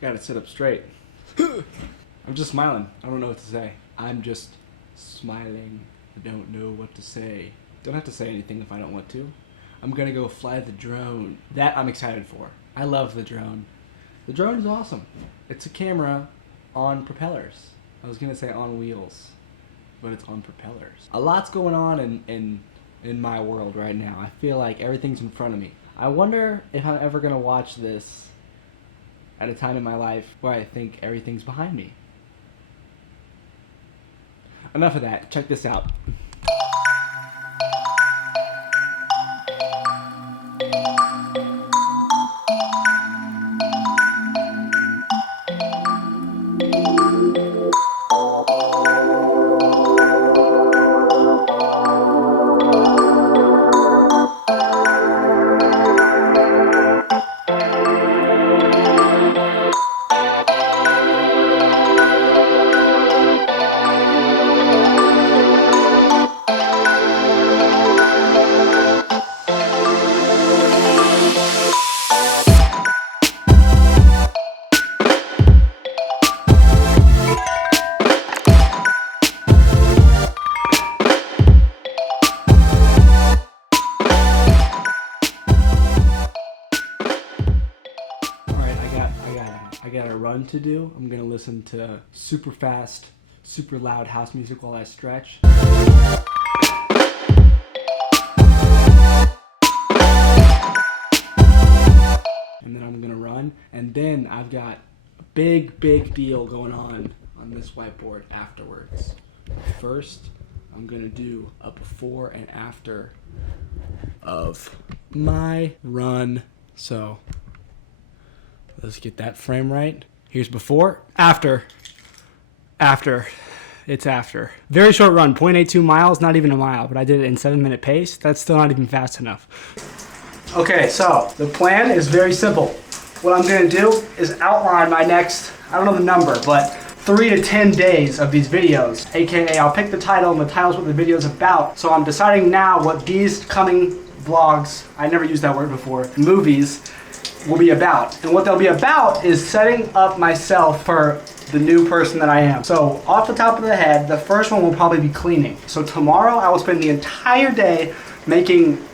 Got it sit up straight. I'm just smiling. I don't know what to say. I'm just smiling. I don't know what to say. Don't have to say anything if I don't want to. I'm gonna go fly the drone. That I'm excited for. I love the drone. The drone is awesome. It's a camera on propellers. I was gonna say on wheels, but it's on propellers. A lot's going on in my world right now. I feel like everything's in front of me. I wonder if I'm ever gonna watch this at a time in my life where I think everything's behind me. Enough of that. Check this out. I got a run to do. I'm gonna listen to super fast, super loud house music while I stretch. And then I'm gonna run. And then I've got a big deal going on this whiteboard afterwards. First, I'm gonna do a before and after of my run. So let's get that frame right. Here's before, after. It's after. Very short run, 0.82 miles, not even a mile, but I did it in 7-minute pace. That's still not even fast enough. Okay, so the plan is very simple. What I'm gonna do is outline my next, I don't know the number, but 3 to 10 days of these videos. AKA, I'll pick the title and the title's what the video's about. So I'm deciding now what these coming vlogs, I never used that word before, movies, will be about. And what they'll be about is setting up myself for the new person that I am. So off the top of the head, the first one will probably be cleaning. So tomorrow I will spend the entire day making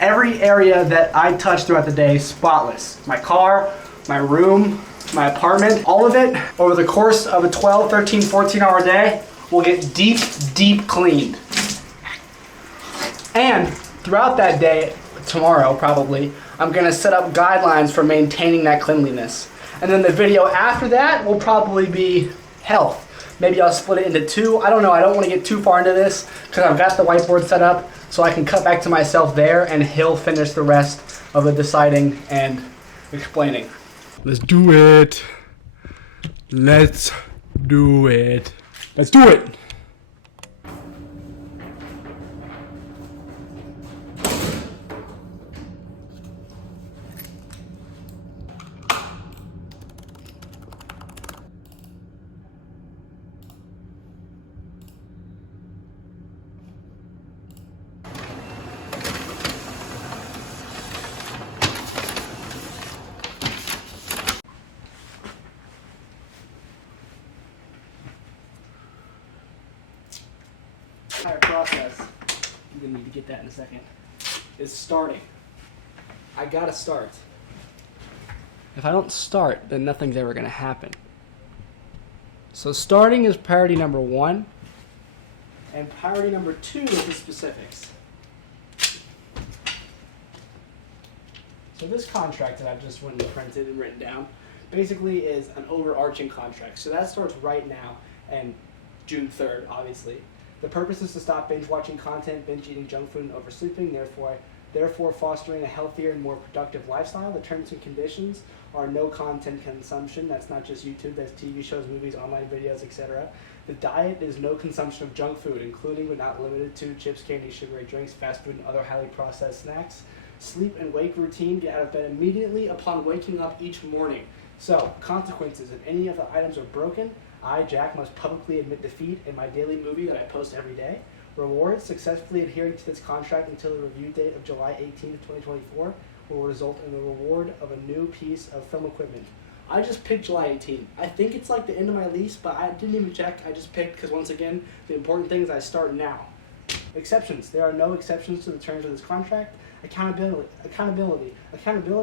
every area that I touch throughout the day spotless. My car, my room, my apartment, all of it over the course of a 12, 13, 14 hour day will get deep cleaned. And throughout that day, tomorrow probably, I'm gonna set up guidelines for maintaining that cleanliness. And then the video after that will probably be health. Maybe I'll split it into 2. I don't know, I don't wanna get too far into this because I've got the whiteboard set up so I can cut back to myself there and he'll finish the rest of the deciding and explaining. Let's do it. Let's do it. Let's do it. Entire process, I'm gonna need to get that in a second, is starting. I gotta start. If I don't start, then nothing's ever gonna happen. So starting is priority number 1, and priority number 2 is the specifics. So this contract that I've just went and printed and written down basically is an overarching contract. So that starts right now, and June 3rd, obviously. The purpose is to stop binge watching content, binge eating junk food, and oversleeping, therefore fostering a healthier and more productive lifestyle. The terms and conditions are no content consumption. That's not just YouTube, that's TV shows, movies, online videos, etc. The diet is no consumption of junk food, including but not limited to chips, candy, sugary drinks, fast food, and other highly processed snacks. Sleep and wake routine, get out of bed immediately upon waking up each morning. So, consequences, if any of the items are broken, I, Jack, must publicly admit defeat in my daily movie that I post every day. Rewards, successfully adhering to this contract until the review date of July 18th, 2024 will result in the reward of a new piece of film equipment. I just picked July 18th. I think it's like the end of my lease, but I didn't even check. I just picked because, once again, the important thing is I start now. Exceptions. There are no exceptions to the terms of this contract. Accountability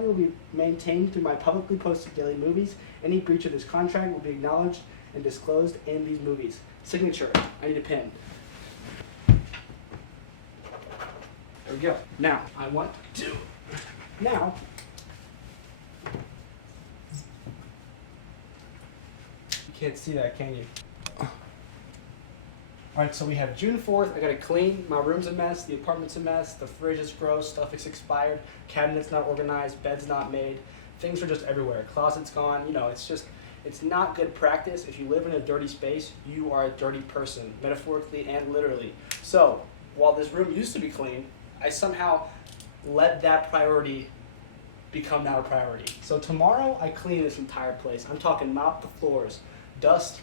will be maintained through my publicly posted daily movies. Any breach of this contract will be acknowledged and disclosed in these movies. Signature. I need a pen. There we go. Now, I want to... Now... You can't see that, can you? Alright, so we have June 4th. I gotta clean. My room's a mess. The apartment's a mess. The fridge is gross. Stuff is expired. Cabinet's not organized. Bed's not made. Things are just everywhere. Closet's gone. You know, it's not good practice. If you live in a dirty space, you are a dirty person, metaphorically and literally. So, while this room used to be clean, I somehow let that priority become now a priority. So tomorrow, I clean this entire place. I'm talking mop the floors, dust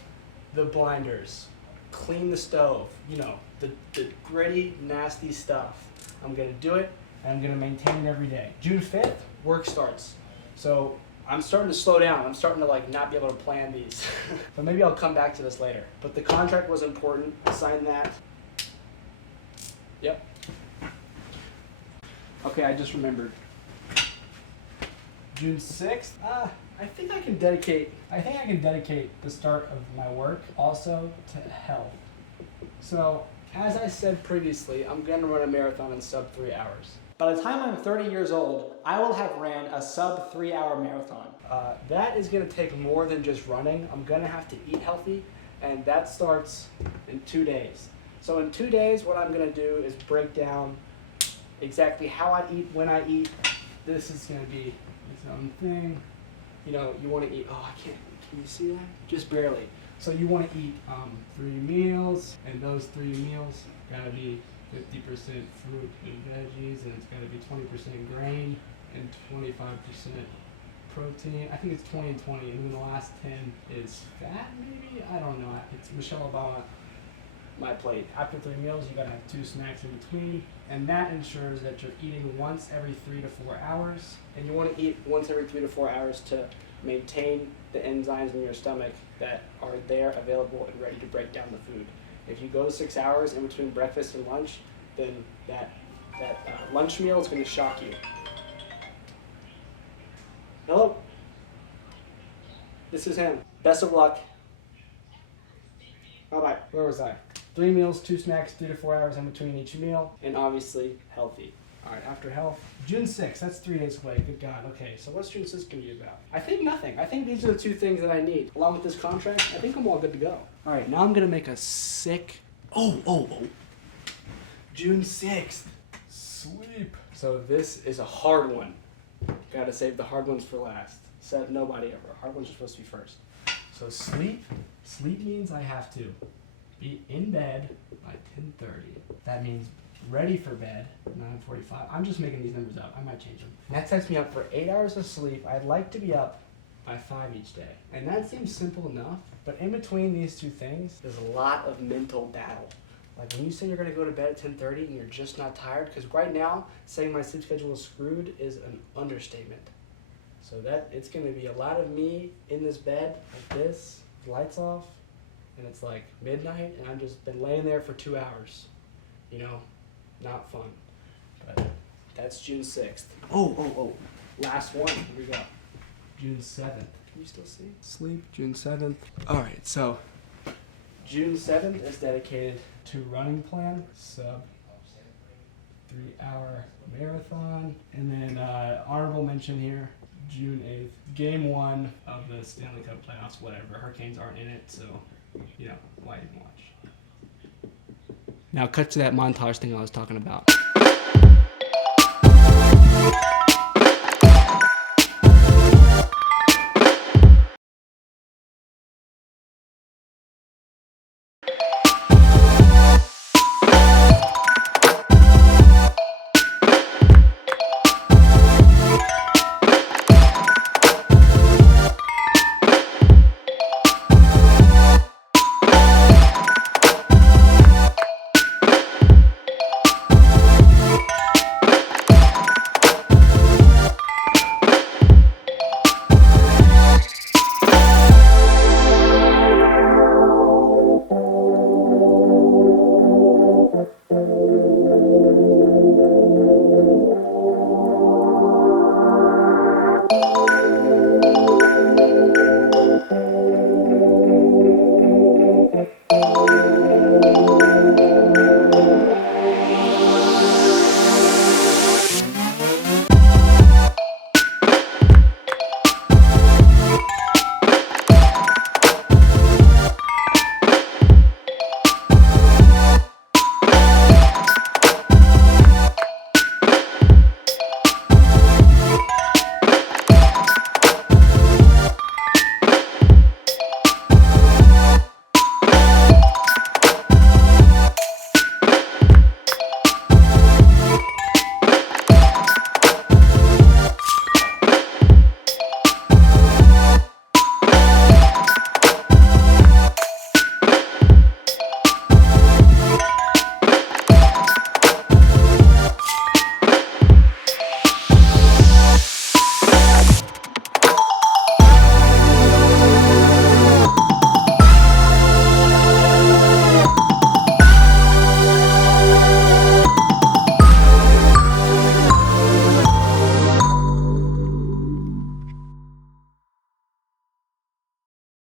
the blinders, clean the stove, you know, the gritty, nasty stuff. I'm gonna do it, and I'm gonna maintain it every day. June 5th, work starts. So I'm starting to slow down. I'm starting to like not be able to plan these. But maybe I'll come back to this later. But the contract was important. I signed that. Yep. Okay, I just remembered. June 6th? I think I can dedicate the start of my work also to health. So, as I said previously, I'm going to run a marathon in sub 3 hours. By the time I'm 30 years old, I will have ran a sub 3 hour marathon. That is going to take more than just running. I'm going to have to eat healthy, and that starts in 2 days. So in 2 days, what I'm going to do is break down exactly how I eat, when I eat. This is going to be its own thing. You know, you want to eat, oh, I can't, can you see that? Just barely. So you want to eat 3 meals, and those 3 meals gotta be 50% fruit and veggies, and it's gotta be 20% grain and 25% protein. I think it's 20 and 20, and then the last 10 is fat, maybe? I don't know. It's Michelle Obama, my plate. After 3 meals, you gotta have 2 snacks in between, and that ensures that you're eating once every 3 to 4 hours. And you want to eat once every 3 to 4 hours to maintain the enzymes in your stomach that are there, available, and ready to break down the food. If you go 6 hours in between breakfast and lunch, then that lunch meal is going to shock you. Hello? This is him. Best of luck. Bye-bye. Where was I? 3 meals, 2 snacks, 3 to 4 hours in between each meal, and obviously healthy. All right, after health. June 6th, that's 3 days away. Good God. Okay, so what's June 6th going to be about? I think nothing. I think these are the 2 things that I need. Along with this contract, I think I'm all good to go. All right, now I'm going to make a sick... Oh. June 6th. Sleep. So this is a hard one. Got to save the hard ones for last. Said nobody ever. Hard ones are supposed to be first. So sleep. Sleep means I have to be in bed by 10:30. That means ready for bed, 9:45. I'm just making these numbers up. I might change them. That sets me up for 8 hours of sleep. I'd like to be up by 5 each day. And that seems simple enough, but in between these 2 things, there's a lot of mental battle. Like when you say you're gonna go to bed at 10:30 and you're just not tired, because right now, saying my sleep schedule is screwed is an understatement. So that it's gonna be a lot of me in this bed like this, lights off, and it's like midnight, and I've just been laying there for 2 hours. You know, not fun. But that's June 6th. Oh. Last one. Here we go. June 7th. Can you still see? Sleep, June 7th. All right, so June 7th is dedicated to running plan, sub 3 hour marathon. And then honorable mention here, June 8th, game 1 of the Stanley Cup playoffs, whatever. Hurricanes aren't in it, so, you know, why even watch? Now cut to that montage thing I was talking about.